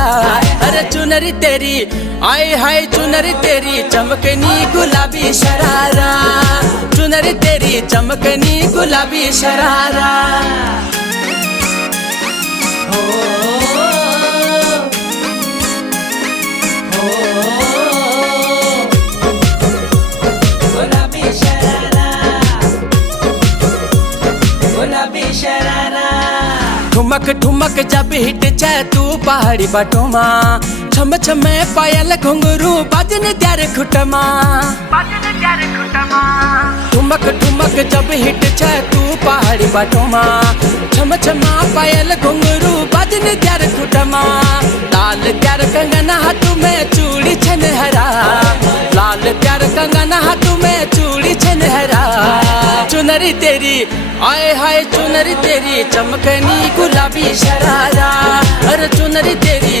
शरारा। अरे चुनरी तेरी आए हाय चुनरी तेरी चमकनी गुलाबी शरारा। चुनरी तेरी चमकनी गुलाबी शरारा। गुलाबी शरारा, गुलाबी शरारा। ठुमक ठुमक जब हिट जाए तू पहाड़ी बटोमा, छम छम पायल घुंघरू बाजन त्यारे खुटमा। ठुमक ठुमक जब हिट जाए तू पहाड़ी बटोमा, छम छम पायल घुंघरू बाजन त्यारे खुटमा। लाल त्यार कंगना हाथ में चूड़ी छन हरा, लाल त्यार कंगना हाथ में चूड़ी छन हरा। चुनरी तेरी आए हाय चुनरी तेरी चमकनी गुलाबी शरारा। अरे चुनरी तेरी